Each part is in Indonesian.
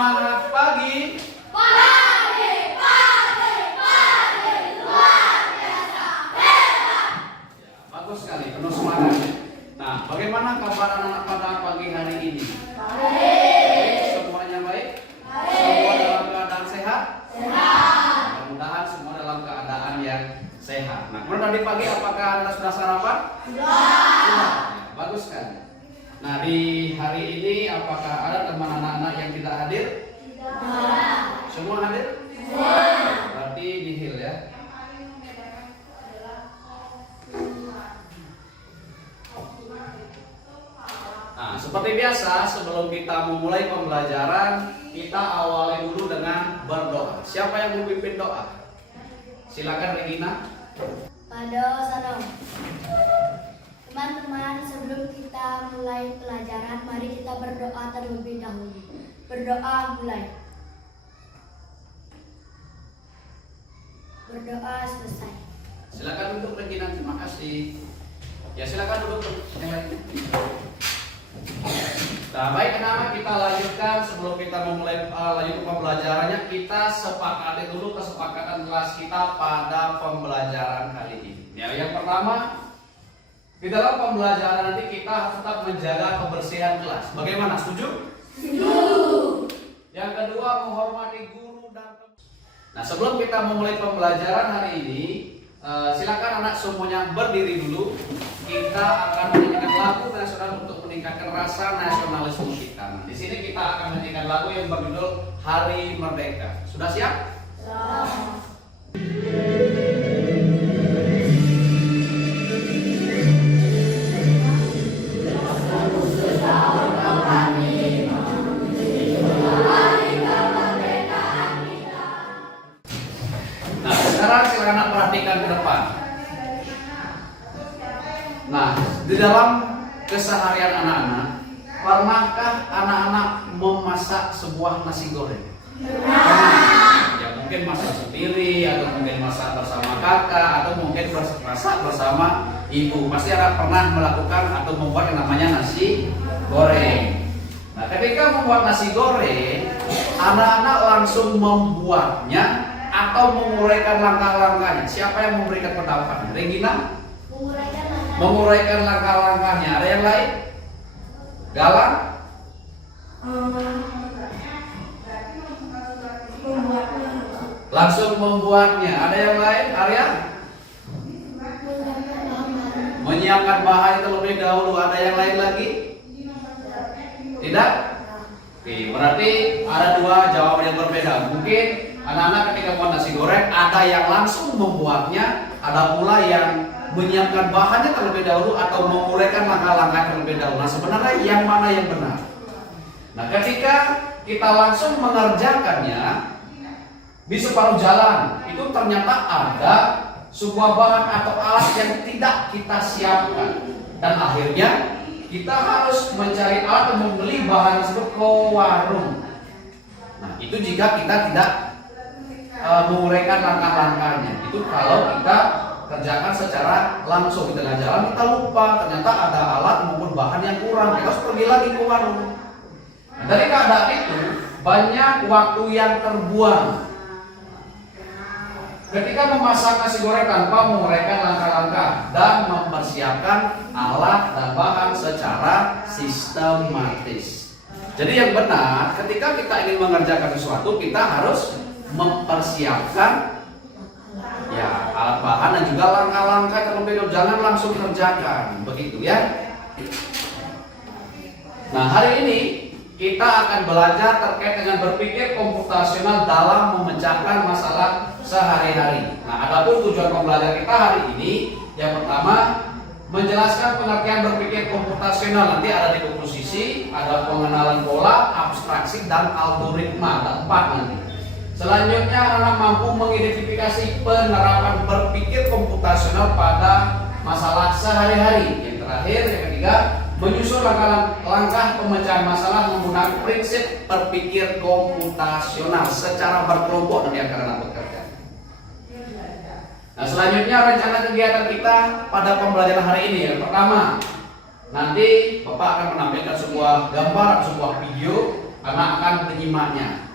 semangat pagi. Pagi, pagi, pagi, luar biasa, hebat. Ya, bagus sekali, penuh semangat. Nah, bagaimana kabar anak-anak pada pagi hari ini? Baik. Semuanya baik? Baik. Semua dalam keadaan sehat? Sehat. Mudah-mudahan semua dalam keadaan yang sehat. Nah, kemudian tadi pagi apakah Anda sudah sarapan? Sudah. Ya, bagus sekali. Nah, di hari ini apakah ada teman anak-anak yang tidak hadir? Tidak. Semua hadir? Semua. Berarti nihil ya. Nah, seperti biasa sebelum kita memulai pembelajaran, kita awali dulu dengan berdoa. Siapa yang memimpin doa? Silakan Regina. Pada salam. Teman-teman, sebelum kita mulai pelajaran, mari kita berdoa terlebih dahulu. Berdoa mulai. Berdoa selesai. Silakan duduk Regina, terima kasih. Ya silakan duduk yang lain. Nah, baik anak-anak, kita lanjutkan sebelum kita memulai lanjut pembelajarannya, kita sepakati dulu kesepakatan kelas kita pada pembelajaran kali ini. Ya, yang pertama, di dalam pembelajaran nanti kita harus tetap menjaga kebersihan kelas. Bagaimana? Setuju? Setuju. Yang kedua, menghormati guru dan Nah, sebelum kita memulai pembelajaran hari ini, silakan anak semuanya berdiri dulu. Kita akan menyanyikan lagu nasional untuk meningkatkan rasa nasionalisme kita. Nah, di sini kita akan menyanyikan lagu yang berjudul Hari Merdeka. Sudah siap? Siap. Nah, sekarang silakan anak perhatikan ke depan. Nah, di dalam keseharian anak-anak, pernahkah anak-anak memasak sebuah nasi goreng? Ya mungkin masak sendiri, atau mungkin masak bersama kakak, atau mungkin masak bersama ibu. Pasti anak pernah melakukan atau membuat yang namanya nasi goreng. Nah, ketika membuat nasi goreng, anak-anak langsung membuatnya atau menguraikan langkah-langkahnya. Siapa yang memberikan pendapatnya? Regina? Menguraikan langkah-langkahnya. Ada yang lain? Galang? Langsung membuatnya. Ada yang lain? Arya? Menyiapkan bahan terlebih dahulu. Ada yang lain lagi? Tidak? Oke, berarti ada dua jawaban yang berbeda. Mungkin anak-anak ketika membuat nasi goreng, ada yang langsung membuatnya, ada pula yang menyiapkan bahannya terlebih dahulu atau menguraikan langkah-langkah terlebih dahulu. Nah, sebenarnya yang mana yang benar? Nah, ketika kita langsung mengerjakannya di separuh jalan, itu ternyata ada sebuah bahan atau alat yang tidak kita siapkan, dan akhirnya kita harus mencari alat dan membeli bahan tersebut ke warung. Nah, itu jika kita tidak menguraikan langkah-langkahnya. Itu kalau kita kerjakan secara langsung di tengah jalan, kita lupa ternyata ada alat maupun bahan yang kurang, kita harus pergi lagi ke warung. Nah, dari keadaan itu banyak waktu yang terbuang ketika memasak nasi goreng tanpa menguraikan langkah-langkah dan mempersiapkan alat dan bahan secara sistematis. Jadi yang benar, ketika kita ingin mengerjakan sesuatu, kita harus mempersiapkan ya alat bahan dan juga langkah-langkah terlebih dahulu, jangan langsung kerjakan, begitu ya. Nah, hari ini kita akan belajar terkait dengan berpikir komputasional dalam memecahkan masalah sehari-hari. Nah, adapun tujuan pembelajaran kita hari ini, yang pertama menjelaskan pengertian berpikir komputasional. Nanti ada di buku sisi, ada pengenalan pola, abstraksi, dan algoritma. Ada 4 nanti. Selanjutnya anak mampu mengidentifikasi penerapan berpikir komputasional pada masalah sehari-hari. Yang terakhir, yang ketiga, menyusun langkah pemecahan masalah menggunakan prinsip berpikir komputasional secara berkelompok nanti akan anak bekerja. Nah, selanjutnya rencana kegiatan kita pada pembelajaran hari ini. Yang pertama, nanti Bapak akan menampilkan sebuah gambar, sebuah video anak akan menyimaknya.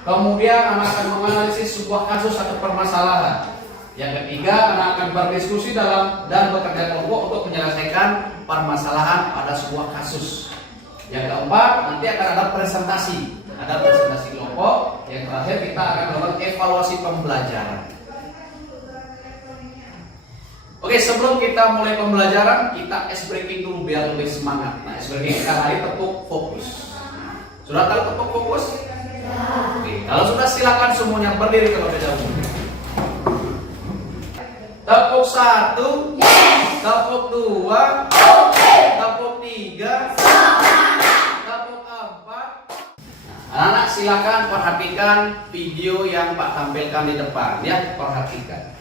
Kemudian anak akan menganalisis sebuah kasus atau permasalahan. Yang ketiga, anak akan berdiskusi dan bekerja kelompok untuk menyelesaikan permasalahan pada sebuah kasus. Yang keempat, nanti akan ada presentasi. Ada presentasi kelompok. Yang terakhir, kita akan melakukan evaluasi pembelajaran. Oke, sebelum kita mulai pembelajaran, kita ice breaking dulu biar lebih semangat. Nah, ice breaking kita hari tepuk fokus. Sudah tahu tepuk fokus? Oke, kalau sudah silakan semuanya berdiri terlebih dahulu. Tepuk 1, tepuk 2, tepuk 3, tepuk 4. Anak-anak silakan perhatikan video yang Pak tampilkan di depan ya, perhatikan.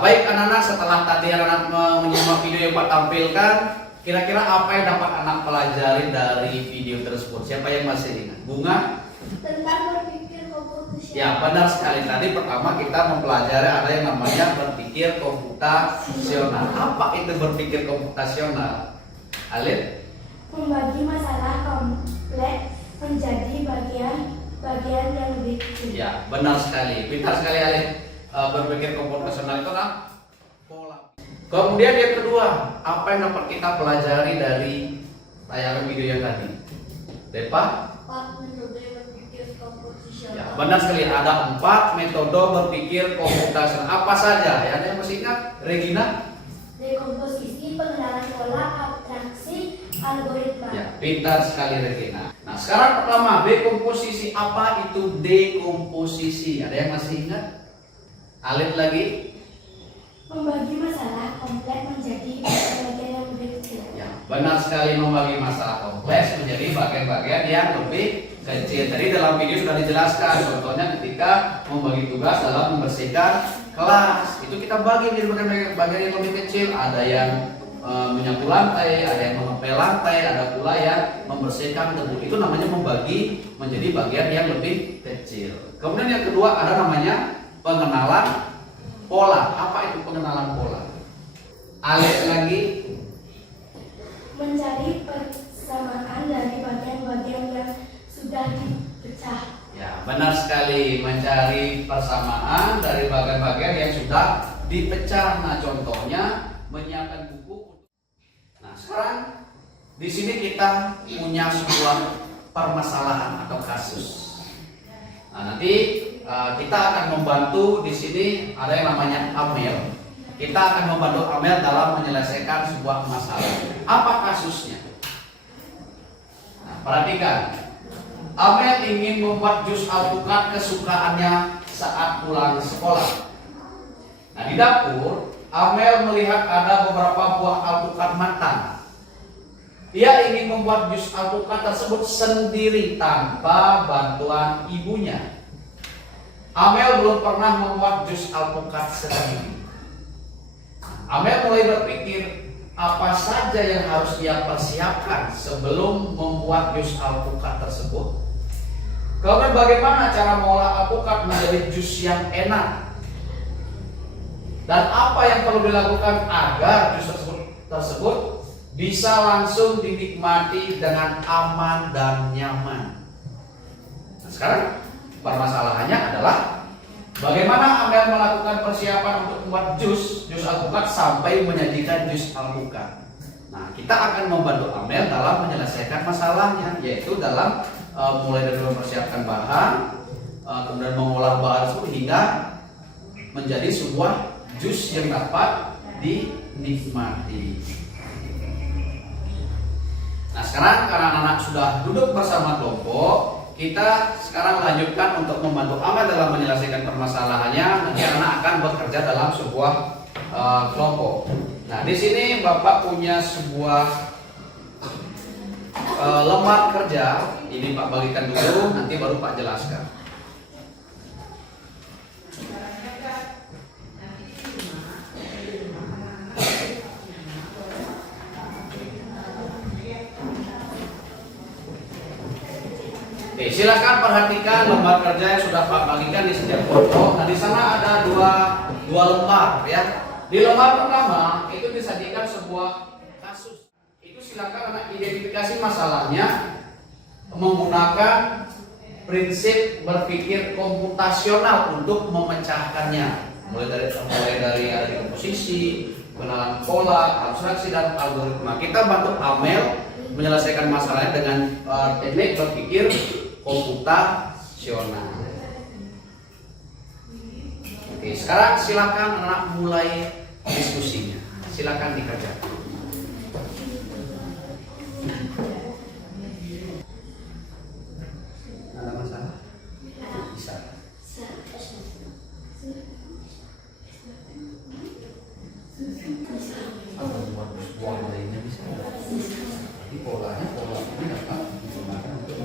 Baik anak-anak, setelah tadi anak-anak menyimak video yang Pak tampilkan, kira-kira apa yang dapat anak pelajari dari video tersebut? Siapa yang masih ingat? Bunga? Tentang berpikir komputasional. Ya, benar sekali. Tadi pertama kita mempelajari ada yang namanya berpikir komputasional. Apa itu berpikir komputasional? Alif? Membagi masalah kompleks menjadi bagian yang lebih kecil. Ya, benar sekali. Pintar sekali Alif. Berpikir komputasional itu kan pola. Kemudian yang kedua, apa yang dapat kita pelajari dari tayangan video yang tadi? Depa? 4 metode berpikir komputasional. Ya, benar sekali. Ada 4 metode berpikir komputasional. Apa saja? Ya, ada yang masih ingat? Regina? Dekomposisi, pengenalan pola, abstraksi, algoritma. Ya, pintar sekali Regina. Nah, sekarang pertama, dekomposisi. Apa itu dekomposisi? Ada yang masih ingat? Alif lagi? Membagi masalah kompleks menjadi bagian yang lebih kecil. Ya, benar sekali, membagi masalah kompleks menjadi bagian-bagian yang lebih kecil. Tadi dalam video sudah dijelaskan, contohnya ketika membagi tugas dalam membersihkan kelas. Itu kita bagi menjadi bagian yang lebih kecil. Ada yang menyapu lantai, ada yang mengepel lantai, ada pula yang membersihkan debu. Itu namanya membagi menjadi bagian yang lebih kecil. Kemudian yang kedua ada namanya pengenalan pola. Apa itu pengenalan pola? Alif lagi? Mencari persamaan dari bagian-bagian yang sudah dipecah. Ya, benar sekali, mencari persamaan dari bagian-bagian yang sudah dipecah. Nah, contohnya menyiapkan buku. Nah, sekarang di sini kita punya sebuah permasalahan atau kasus. Nah, nanti kita akan membantu di sini ada yang namanya Amel. Kita akan membantu Amel dalam menyelesaikan sebuah masalah. Apa kasusnya? Nah, perhatikan. Amel ingin membuat jus alpukat kesukaannya saat pulang sekolah. Nah, di dapur, Amel melihat ada beberapa buah alpukat matang. Ia ingin membuat jus alpukat tersebut sendiri tanpa bantuan ibunya. Amel belum pernah membuat jus alpukat sendiri. Amel mulai berpikir apa saja yang harus ia persiapkan sebelum membuat jus alpukat tersebut. Kemudian bagaimana cara mengolah alpukat menjadi jus yang enak? Dan apa yang perlu dilakukan agar jus tersebut bisa langsung dinikmati dengan aman dan nyaman? Nah, sekarang permasalahannya adalah bagaimana Amel melakukan persiapan untuk membuat jus alpukat sampai menyajikan jus alpukat. Nah, kita akan membantu Amel dalam menyelesaikan masalahnya, yaitu dalam mulai dari mempersiapkan bahan, kemudian mengolah bahan tersebut hingga menjadi sebuah jus yang dapat dinikmati. Nah, sekarang karena anak-anak sudah duduk bersama kelompok, kita sekarang lanjutkan untuk membantu Amel dalam menyelesaikan permasalahannya. Nanti anak akan bekerja dalam sebuah kelompok. Nah, di sini Bapak punya sebuah lembar kerja. Ini Pak bagikan dulu, nanti baru Pak jelaskan. Oke, silakan perhatikan lembar kerja yang sudah Pak bagikan di setiap kelompok. Nah, di sana ada dua lembar ya. Di lembar pertama itu disajikan sebuah kasus. Itu silakan anak identifikasi masalahnya menggunakan prinsip berpikir komputasional untuk memecahkannya. Mulai dari ada dekomposisi, pengenalan pola, abstraksi dan algoritma. Kita bantu Amel menyelesaikan masalahnya dengan teknik berpikir komputasional. Oke, sekarang silakan anak mulai diskusinya. Silakan dikerjakan. Ada masalah? Bisa. Atau buat lainnya bisa. Jadi polanya pola ini dapat digunakan untuk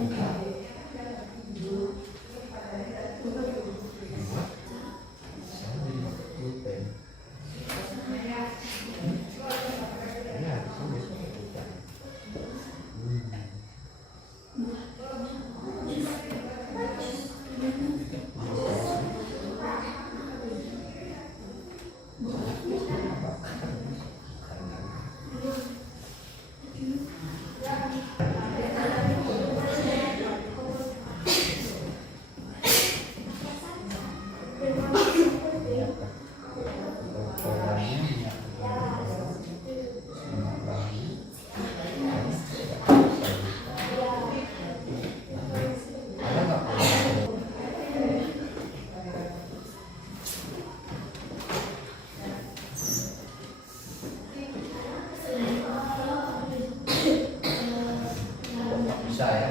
membuat bisa ya.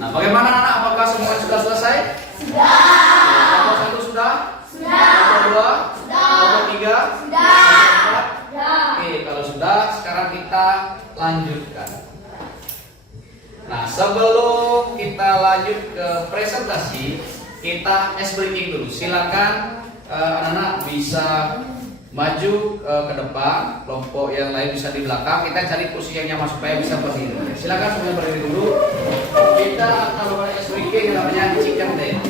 Nah, bagaimana anak? Apakah semua sudah selesai? Sudah. Kelompok satu sudah? Sudah. Kelompok dua? Sudah. Kelompok tiga? Sudah. Kelompok empat? Sudah. Oke, kalau sudah, sekarang kita lanjutkan. Nah, sebelum kita lanjut ke presentasi, kita ice breaking dulu. Silakan anak-anak bisa maju ke depan, kelompok yang lain bisa di belakang. Kita cari posisi yang nyaman supaya bisa berdiri. Silakan semuanya berdiri dulu. Kita akan melakukan ice breaking yang namanya chicken dance.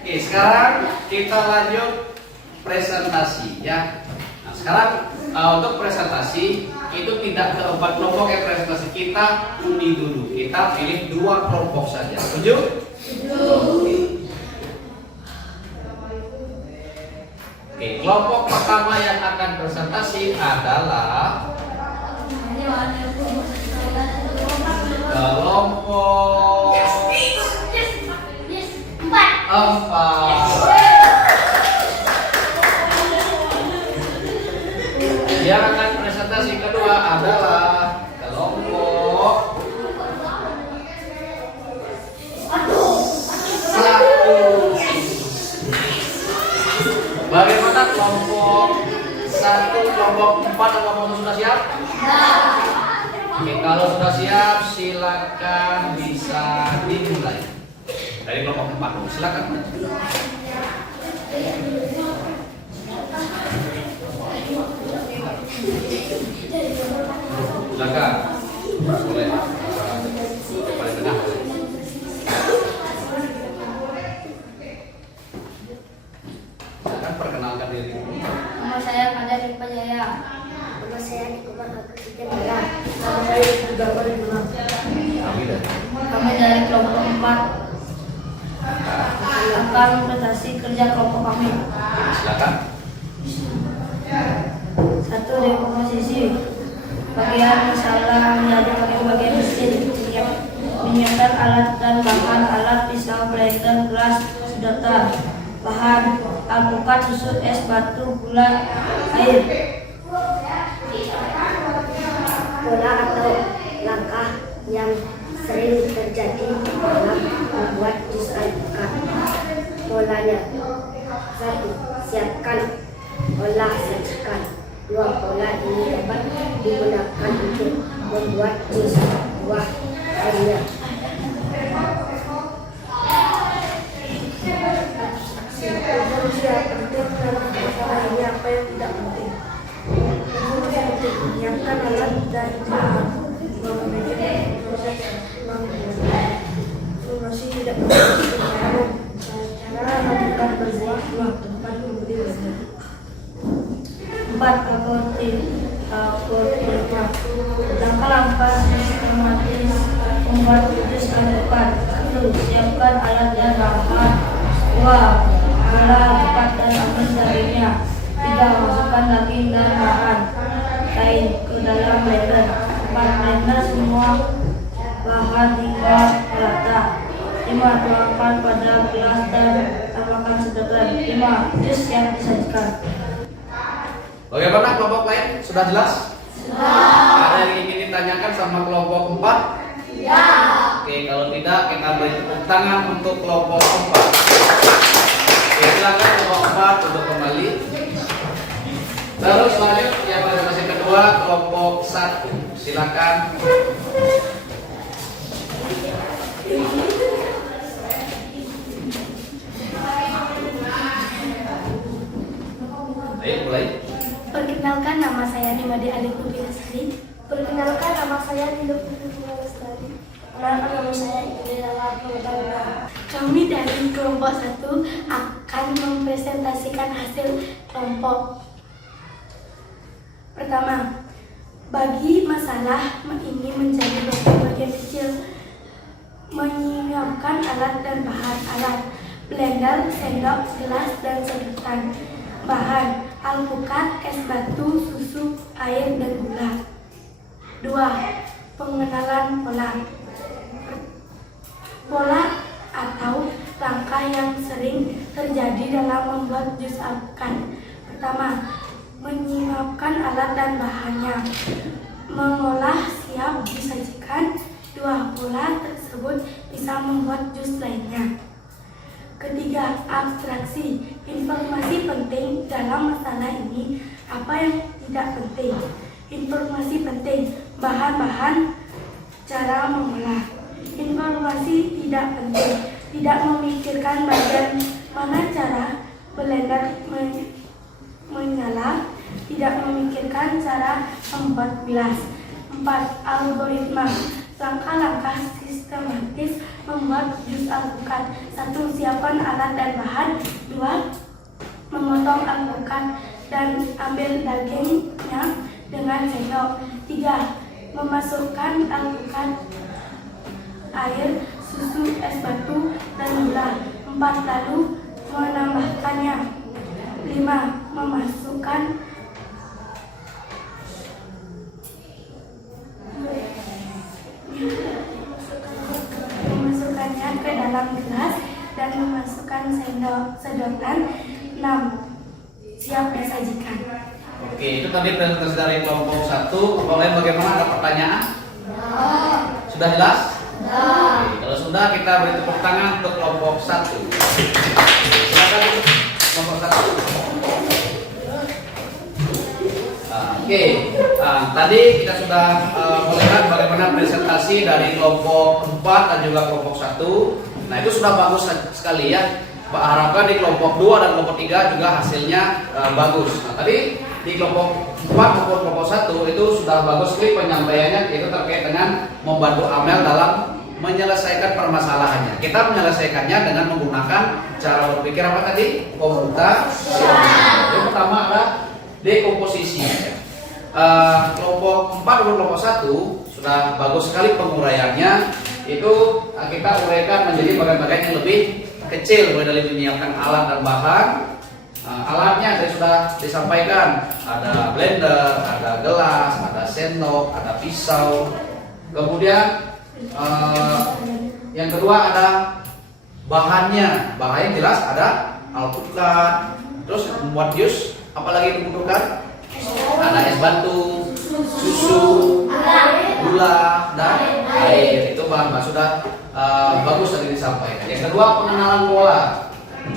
Oke, sekarang kita lanjut presentasi ya. Nah, sekarang untuk presentasi itu tidak ke 4 kelompok yang presentasi, kita undi dulu. Kita pilih 2 kelompok saja. Setuju? Oke, kelompok pertama yang akan presentasi adalah kelompok 4. Yang akan presentasi kedua adalah kelompok 1. Bagaimana kelompok 1, kelompok 4 dan kelompok 1 sudah siap? Oke, kalau sudah siap silakan bisa dimulai. Dari kelompok 4 silakan. Silakan. Boleh. Paling tengah. Silakan perkenalkan diri. Nama saya Kada Ripa Jaya. Nama saya Nikoman Agus Jaya. Nama saya juga Beribulan. Kami dari kelompok 4 akan presentasi kerja kelompok kami. Silakan. 1. Dekomposisi. Bagian salah menjadi bagian mesin, menyiapkan alat dan bahan, alat pisau, blender, gelas, sedotan, bahan alpukat, susu, es batu, gula, air. Pola atau langkah yang sering terjadi dalam membuat jus alpukat. Polanya: 1. Siapkan, olah, sajikan. 2. Pola ini dapat digunakan untuk membuat jus buah lainnya. Informasi yang penting dalam masalah ini apa yang tidak penting. Informasi yang penting: menyiapkan alat dan bahan, memiliki proses membuat. Informasi tidak penting: cara melakukan berbuah, tempat membeli blender. 4. Algoritma. Langkah-langkah sistematis membuat jus alpukat. 1. Siapkan alat dan bahan. 2. Olah alpukat dan ambil dagingnya. 3. Masukkan daging dan bahan lain ke dalam blender. 4. Blender semua bahan hingga rata. 5. Tuangkan pada gelas dan tambahkan sedotan. 5. Jus siap disajikan. Bagaimana kelompok lain? Sudah jelas? Sudah. Ada yang ingin ditanyakan sama kelompok 4? Ya. Oke, kalau tidak kita beri tepuk tangan untuk kelompok 4. Oke, silakan kelompok 4 untuk kembali. Terus lanjut yang presentasi kedua kelompok 1. Silakan. Ayo mulai. Perkenalkan, nama saya Nimade Ali Putriasari. Perkenalkan, nama saya Nilo Putri Lestari. Perkenalkan, nama saya Indira Warna. Kami dari kelompok 1 akan mempresentasikan hasil kelompok. Pertama, bagi masalah ini menjadi bagian-bagian kecil. Menyiapkan alat dan bahan. Alat: blender, sendok, gelas, dan sedotan. Bahan: alpukat, es batu, susu, air, dan gula. 2. Pengenalan pola. Pola atau langkah yang sering terjadi dalam membuat jus alpukat. Pertama, menyiapkan alat dan bahannya. Mengolah siap disajikan. 2. Pola tersebut bisa membuat jus lainnya. Ketiga, abstraksi. Informasi penting dalam masalah ini. Apa yang tidak penting? Informasi penting: bahan-bahan, cara mengolah. Informasi tidak penting: tidak memikirkan bagian mana cara blender menyala. Tidak memikirkan cara membuat bilas. 4. Algoritma. Langkah-langkah sistematis membuat jus alpukat. 1. Siapkan alat dan bahan. 2. Memotong alpukat dan ambil dagingnya dengan sendok. 3. Memasukkan alpukat, air, susu, es batu, dan gula. 4. Lalu menambahkannya. 5. Memasukkannya ke dalam gelas dan memasukkan sedotan. 6. Siap disajikan. Oke, itu tadi presentasi dari kelompok 1. Kelompok lain bagaimana? Ada pertanyaan? Sudah jelas? Oke, kalau sudah kita beri tepuk tangan untuk kelompok 1. Silakan kelompok 1. Oke, tadi kita sudah melihat bagaimana presentasi dari kelompok 4 dan juga kelompok 1. Nah, itu sudah bagus sekali ya. Harapkan di kelompok 2 dan kelompok 3 juga hasilnya bagus. Nah, tadi di kelompok 4 maupun kelompok 1 itu sudah bagus sekali penyampaiannya, yaitu terkait dengan membantu Amel dalam menyelesaikan permasalahannya. Kita menyelesaikannya dengan menggunakan cara berpikir apa tadi? Komputasi. Yang pertama adalah dekomposisi. Kelompok 4 dan kelompok 1 sudah bagus sekali penguraiannya. Itu kita uraikan menjadi bagian-bagian yang lebih kecil, mulai dari menyiapkan alat dan bahan. Alatnya tadi sudah disampaikan, ada blender, ada gelas, ada sendok, ada pisau. Kemudian yang kedua ada bahannya. Bahannya jelas ada alpukat, Terus membuat jus, apalagi dibutuhkan? Ada es batu, susu, gula, dan air. Itu bahan sudah bagus tadi disampaikan. Yang kedua, pengenalan pola.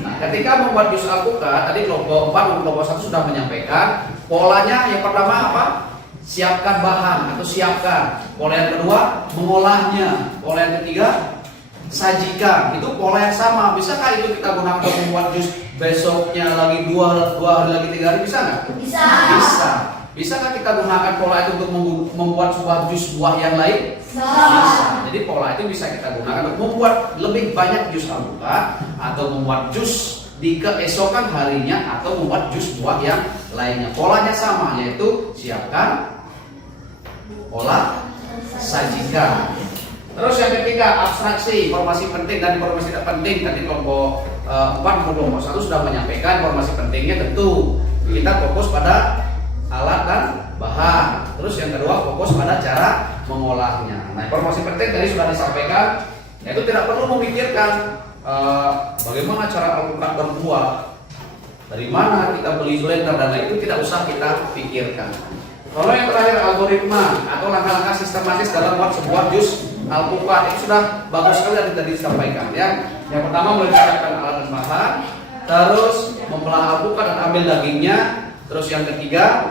Nah, ketika membuat jus alpukat, tadi kelompok 4 dan kelompok 1 sudah menyampaikan polanya. Yang pertama apa? Siapkan bahan atau siapkan. Pola yang kedua, mengolahnya. Pola yang ketiga, sajikan. Itu pola yang sama. Bisakah itu kita gunakan untuk membuat jus besoknya lagi 2 hari lagi 3 hari, bisa nggak? Bisa. Bisa. Bisakah kita gunakan pola itu untuk membuat sebuah jus buah yang lain? Bisa. Jadi pola itu bisa kita gunakan untuk membuat lebih banyak jus alpukat atau membuat jus di keesokan harinya atau membuat jus buah yang lainnya. Polanya sama, yaitu siapkan, olah, sajikan. Terus yang ketiga, abstraksi, informasi penting dan informasi tidak penting. Tadi kelompok 4 dan kelompok 1 sudah menyampaikan informasi pentingnya. Tentu kita fokus pada alat dan bahan. Terus yang kedua, fokus pada cara mengolahnya. Nah, informasi penting tadi sudah disampaikan, yaitu tidak perlu memikirkan bagaimana cara alpukat berbuah, dari mana kita beli blender dan lain, itu tidak usah kita pikirkan. Kalau yang terakhir, algoritma atau langkah-langkah sistematis dalam membuat sebuah jus alpukat, itu sudah bagus sekali tadi disampaikan ya. Yang pertama, menyiapkan alat dan bahan, terus membelah alpukat dan ambil dagingnya. Terus yang ketiga,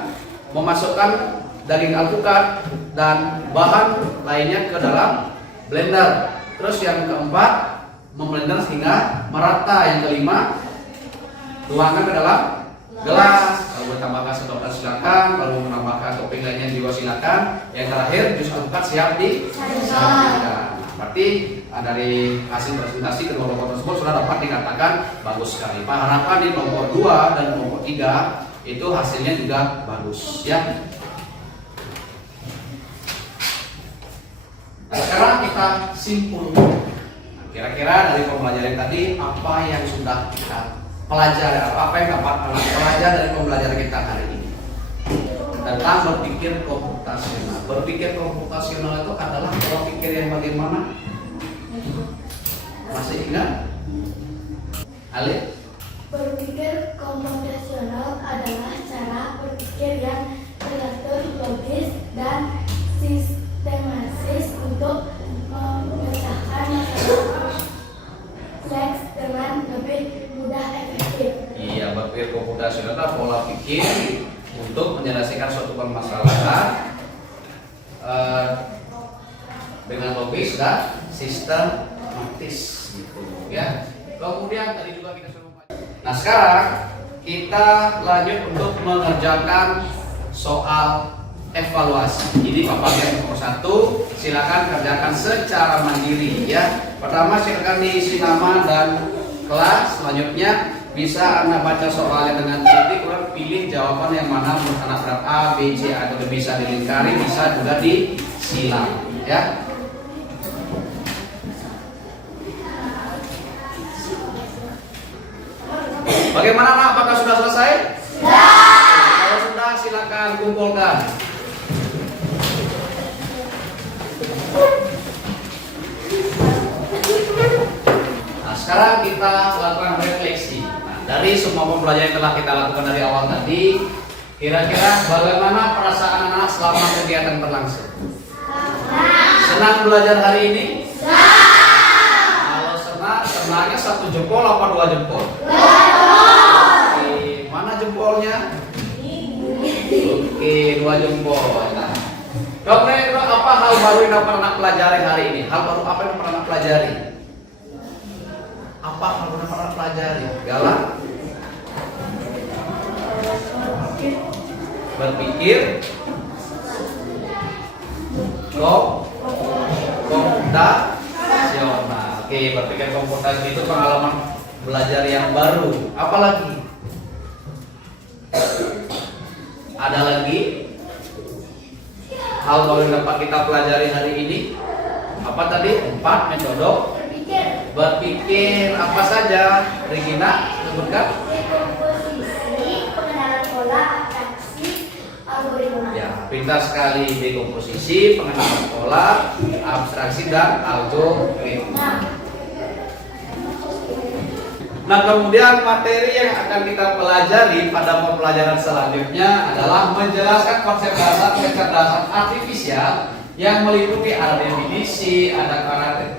memasukkan daging alpukat dan bahan lainnya ke dalam blender. Terus yang keempat, memblender hingga merata. Yang kelima, tuangkan ke dalam gelas. Kalau mau tambahkan sedotan silakan, kalau mau menambahkan topping lainnya juga silakan. Yang terakhir, jus alpukat siap disajikan. Berarti dari hasil presentasi kedua kelompok tersebut sudah dapat dikatakan bagus sekali. Pak, harapan di kelompok 2 dan kelompok 3 itu hasilnya juga bagus ya. Nah, sekarang kita simpulkan. Kira-kira dari pembelajaran tadi apa yang sudah kita pelajari, apa yang dapat pelajari dari pembelajaran kita hari ini tentang berpikir komputasional. Berpikir komputasional itu adalah pola pikir yang bagaimana? Masih ingat? Alif? Berpikir komputasional adalah cara berpikir yang teratur, logis, dan sistematis untuk memecahkan masalah kompleks dengan lebih mudah efektif. Iya, berpikir komputasional adalah pola pikir untuk menyelesaikan suatu permasalahan dengan logis dan sistematis gitu ya. Kemudian tadi juga kita sudah. Nah, sekarang kita lanjut untuk mengerjakan soal evaluasi. Ini paparan nomor 1, silakan kerjakan secara mandiri ya. Pertama, silakan diisi nama dan kelas. Selanjutnya bisa Anda baca soalnya dengan titik, lalu pilih jawaban yang mana menurut anak berat A, B, C, atau bisa dilingkari, bisa juga disilang ya. Bagaimana nak? Apakah sudah selesai? Sudah. Kalau sudah, silakan kumpulkan. Nah, sekarang kita lakukan refleksi. Nah, dari semua pembelajaran yang telah kita lakukan dari awal tadi, kira-kira bagaimana perasaan anak-anak selama kegiatan berlangsung? Senang belajar hari ini? Kalau senang, senangnya 1 jempol apa 2 jempol? Mana jempolnya? Oke, 2 jempol. Nah, kemudian apa hal baru yang dapat anak pelajari hari ini? Hal baru apa yang dapat anak pelajari? Apa hal baru yang dapat anak pelajari? Galak? Berpikir? Komputasional. Oke, berpikir komputasional itu pengalaman belajar yang baru. Apalagi? Ada lagi hal baru yang dapat kita pelajari hari ini? Apa tadi? 4 metode berpikir. Apa saja? Regina, sebutkan. Dekomposisi, pengenalan pola, abstraksi, algoritma. Ya, pintar sekali. Dekomposisi, pengenalan pola, abstraksi, dan algoritma. Nah, kemudian materi yang akan kita pelajari pada pembelajaran selanjutnya adalah menjelaskan konsep dasar kecerdasan artifisial yang meliputi ada definisi, ada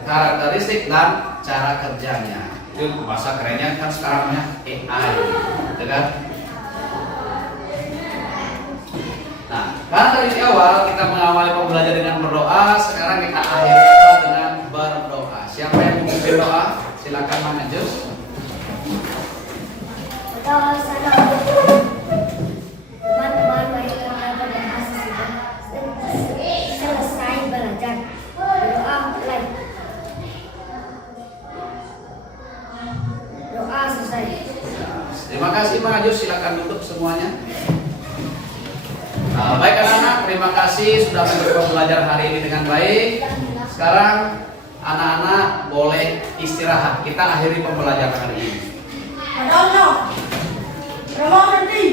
karakteristik dan cara kerjanya. Itu bahasa kerennya kan sekarangnya AI, gitu kan? Nah, karena dari awal kita mengawali pembelajaran dengan berdoa, sekarang kita akhiri dengan berdoa. Siapa yang mau memimpin doa? Silakan Mang Ajus. Berdoa sana. Teman-teman, mari kita berdoa sesudah selesai belajar. Berdoa mulai. Doa selesai. Terima kasih Mang Ajus, silakan tutup semuanya. Baik anak-anak, terima kasih sudah mengikuti pembelajaran hari ini dengan baik. Sekarang anak-anak boleh istirahat. Kita akhiri pembelajaran hari ini. Ada Allah. Berdoa nanti.